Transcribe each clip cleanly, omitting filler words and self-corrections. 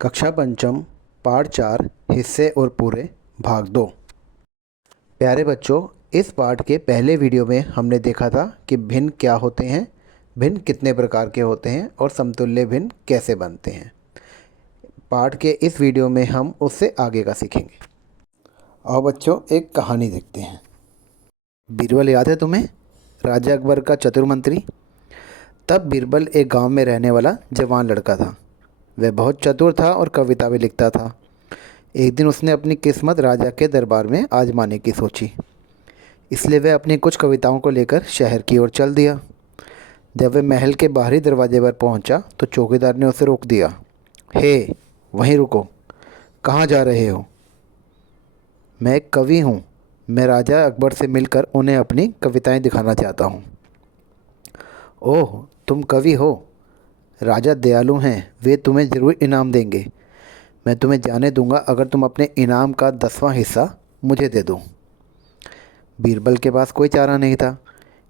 कक्षा पंचम पाठ 4 हिस्से और पूरे भाग 2। प्यारे बच्चों, इस पाठ के पहले वीडियो में हमने देखा था कि भिन्न क्या होते हैं, भिन्न कितने प्रकार के होते हैं और समतुल्य भिन्न कैसे बनते हैं। पाठ के इस वीडियो में हम उससे आगे का सीखेंगे। आओ बच्चों, एक कहानी देखते हैं। बीरबल याद है तुम्हें, राजा अकबर का चतुर मंत्री। तब बीरबल एक गांव में रहने वाला जवान लड़का था। वह बहुत चतुर था और कविता भी लिखता था। एक दिन उसने अपनी किस्मत राजा के दरबार में आजमाने की सोची, इसलिए वह अपनी कुछ कविताओं को लेकर शहर की ओर चल दिया। जब वह महल के बाहरी दरवाजे पर पहुंचा तो चौकीदार ने उसे रोक दिया। हे, वहीं रुको, कहाँ जा रहे हो? मैं एक कवि हूँ। मैं राजा अकबर से मिलकर उन्हें अपनी कविताएं दिखाना चाहता हूँ। ओह, तुम कवि हो? राजा दयालु हैं, वे तुम्हें ज़रूर इनाम देंगे। मैं तुम्हें जाने दूंगा अगर तुम अपने इनाम का 10वां हिस्सा मुझे दे दो। बीरबल के पास कोई चारा नहीं था,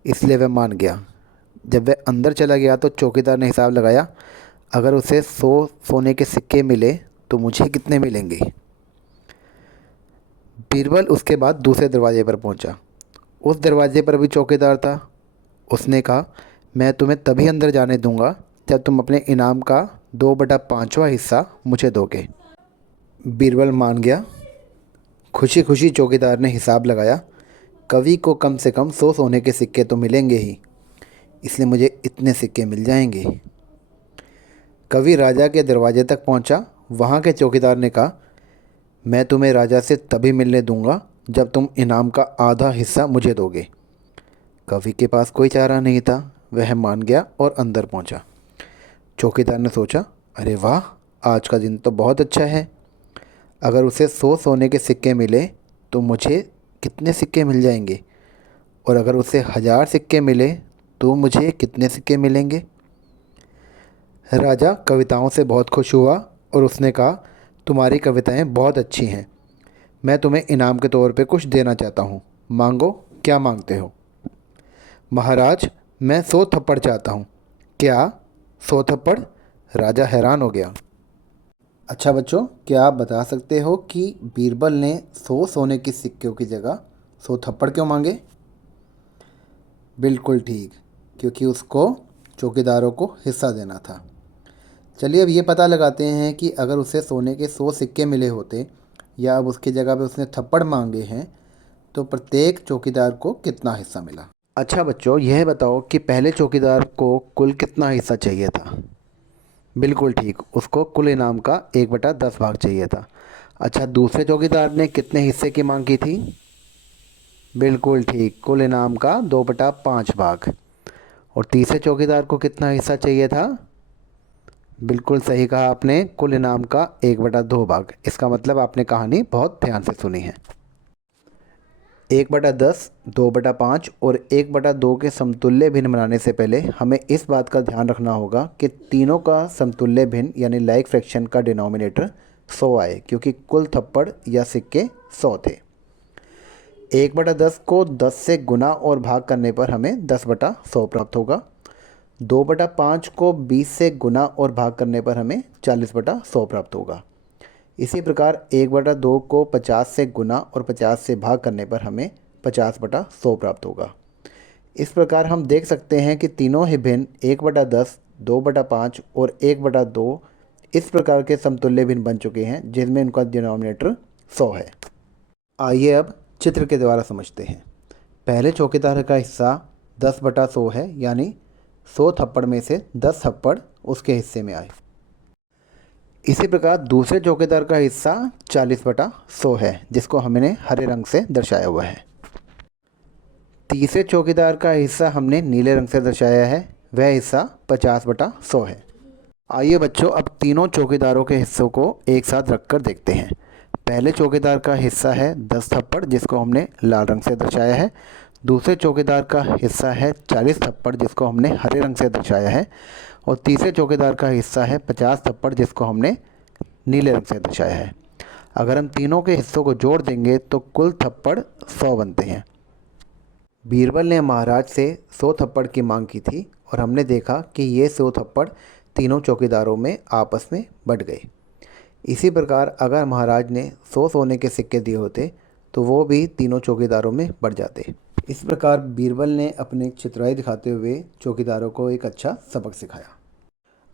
इसलिए वह मान गया। जब वह अंदर चला गया तो चौकीदार ने हिसाब लगाया। अगर उसे 100 सोने के सिक्के मिले तो मुझे कितने मिलेंगे? बीरबल उसके बाद दूसरे दरवाजे पर पहुंचा। उस दरवाजे पर भी चौकीदार था। उसने कहा, मैं तुम्हें तभी अंदर जाने दूंगा जब तुम अपने इनाम का 2/5वां हिस्सा मुझे दोगे। बीरबल मान गया। खुशी खुशी चौकीदार ने हिसाब लगाया। कवि को कम से कम 100 सोने के सिक्के तो मिलेंगे ही, इसलिए मुझे इतने सिक्के मिल जाएंगे। कवि राजा के दरवाजे तक पहुंचा। वहां के चौकीदार ने कहा, मैं तुम्हें राजा से तभी मिलने दूंगा जब तुम इनाम का आधा हिस्सा मुझे दोगे। कवि के पास कोई चारा नहीं था, वह मान गया और अंदर पहुंचा। चौकीदार ने सोचा, अरे वाह, आज का दिन तो बहुत अच्छा है। अगर उसे 100 सोने के सिक्के मिले तो मुझे कितने सिक्के मिल जाएंगे, और अगर उसे 1000 सिक्के मिले तो मुझे कितने सिक्के मिलेंगे? राजा कविताओं से बहुत खुश हुआ और उसने कहा, तुम्हारी कविताएं बहुत अच्छी हैं। मैं तुम्हें इनाम के तौर पे कुछ देना चाहता हूँ। मांगो, क्या मांगते हो? महाराज, मैं 100 थप्पड़ चाहता हूँ। क्या 100 थप्पड़? राजा हैरान हो गया। अच्छा बच्चों, क्या आप बता सकते हो कि बीरबल ने 100 सोने के सिक्कों की जगह 100 थप्पड़ क्यों मांगे? बिल्कुल ठीक, क्योंकि उसको चौकीदारों को हिस्सा देना था। चलिए अब ये पता लगाते हैं कि अगर उसे सोने के 100 सिक्के मिले होते या अब उसकी जगह पे उसने थप्पड़ मांगे हैं तो प्रत्येक चौकीदार को कितना हिस्सा मिला। अच्छा बच्चों, यह बताओ कि पहले चौकीदार को कुल कितना हिस्सा चाहिए था? बिल्कुल ठीक, उसको कुल इनाम का 1/10 भाग चाहिए था। अच्छा, दूसरे चौकीदार ने कितने हिस्से की मांग की थी? बिल्कुल ठीक, कुल इनाम का 2/5 भाग। और तीसरे चौकीदार को कितना हिस्सा चाहिए था? बिल्कुल सही कहा आपने, कुल इनाम का 1/2 भाग। इसका मतलब आपने कहानी बहुत ध्यान से सुनी है। 1/10, 2/5 और 1/2 के समतुल्य भिन्न बनाने से पहले हमें इस बात का ध्यान रखना होगा कि तीनों का समतुल्य भिन्न यानी लाइक फ्रैक्शन का डिनोमिनेटर 100 आए, क्योंकि कुल थप्पड़ या सिक्के 100 थे। 1/10 को 10 से गुना और भाग करने पर हमें 10/100 प्राप्त होगा। 2/5 को 20 से गुना और भाग करने पर हमें 40/100 प्राप्त होगा। इसी प्रकार 1/2 को 50 से गुना और 50 से भाग करने पर हमें 50/100 प्राप्त होगा। इस प्रकार हम देख सकते हैं कि तीनों ही भिन्न 1/10, 2/5 और 1/2 इस प्रकार के समतुल्य भिन्न बन चुके हैं जिनमें उनका डिनोमिनेटर 100 है। आइए अब चित्र के द्वारा समझते हैं। पहले चौकीदार का हिस्सा 10/100 है, यानी 100 थप्पड़ में से 10 थप्पड़ उसके हिस्से में आए। इसी प्रकार दूसरे चौकीदार का हिस्सा 40/100 है, जिसको हमने हरे रंग से दर्शाया हुआ है। तीसरे चौकीदार का हिस्सा हमने नीले रंग से दर्शाया है, वह हिस्सा 50/100 है। आइए बच्चों, अब तीनों चौकीदारों के हिस्सों को एक साथ रखकर देखते हैं। पहले चौकीदार का हिस्सा है 10 थप्पड़, जिसको हमने लाल रंग से दर्शाया है। दूसरे चौकीदार का हिस्सा है 40 थप्पड़, जिसको हमने हरे रंग से दर्शाया है। और तीसरे चौकीदार का हिस्सा है 50 थप्पड़, जिसको हमने नीले रंग से दर्शाया है। अगर हम तीनों के हिस्सों को जोड़ देंगे तो कुल थप्पड़ 100 बनते हैं। बीरबल ने महाराज से 100 थप्पड़ की मांग की थी और हमने देखा कि ये 100 थप्पड़ तीनों चौकीदारों में आपस में बंट गए। इसी प्रकार अगर महाराज ने 100 सोने के सिक्के दिए होते तो वो भी तीनों चौकीदारों में बढ़ जाते। इस प्रकार बीरबल ने अपनी चतुराई दिखाते हुए चौकीदारों को एक अच्छा सबक सिखाया।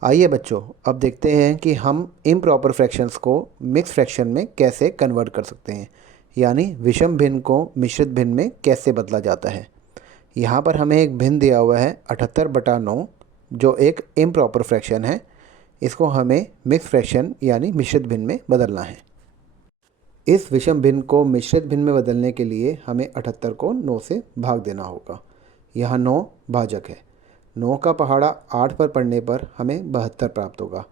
आइए बच्चों, अब देखते हैं कि हम इम्प्रॉपर फ्रैक्शंस को मिक्स फ्रैक्शन में कैसे कन्वर्ट कर सकते हैं, यानी विषम भिन्न को मिश्रित भिन्न में कैसे बदला जाता है। यहाँ पर हमें एक भिन्न दिया हुआ है 78/9, जो एक इम्प्रॉपर फ्रैक्शन है। इसको हमें मिक्स फ्रैक्शन यानी मिश्रित भिन्न में बदलना है। इस विषम भिन्न को मिश्रित भिन्न में बदलने के लिए हमें 78 को 9 से भाग देना होगा। यहाँ 9 भाजक है। 9 का पहाड़ा 8 पर पड़ने पर हमें 72 प्राप्त होगा।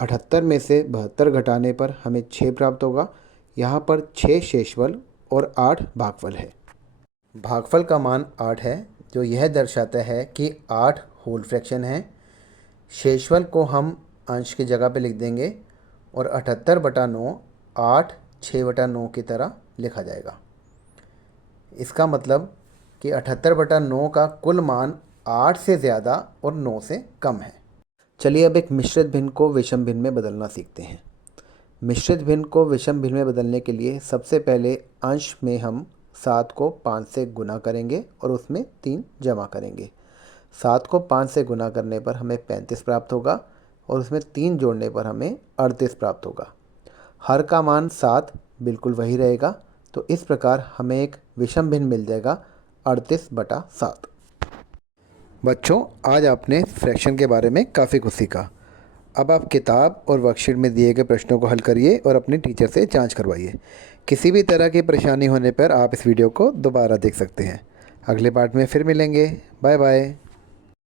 78 में से 72 घटाने पर हमें 6 प्राप्त होगा। यहाँ पर 6 शेषफल और 8 भागफल है। भागफल का मान 8 है, जो यह दर्शाता है कि 8 होल फ्रैक्शन है। शेषफल को हम अंश की जगह पे लिख देंगे और 78/9 8 6/9 की तरह लिखा जाएगा। इसका मतलब कि 78/9 का कुल मान 8 से ज़्यादा और 9 से कम है। चलिए अब एक मिश्रित भिन्न को विषम भिन्न में बदलना सीखते हैं। मिश्रित भिन्न को विषम भिन्न में बदलने के लिए सबसे पहले अंश में हम 7 को 5 से गुना करेंगे और उसमें 3 जमा करेंगे। 7 को 5 से गुना करने पर हमें 35 प्राप्त होगा और उसमें 3 जोड़ने पर हमें 38 प्राप्त होगा। हर का मान 7 बिल्कुल वही रहेगा, तो इस प्रकार हमें एक विषम भिन्न मिल जाएगा 38/7। बच्चों, आज आपने फ्रैक्शन के बारे में काफ़ी कुछ सीखा। अब आप किताब और वर्कशीट में दिए गए प्रश्नों को हल करिए और अपने टीचर से जांच करवाइए। किसी भी तरह की परेशानी होने पर आप इस वीडियो को दोबारा देख सकते हैं। अगले पार्ट में फिर मिलेंगे। Bye bye.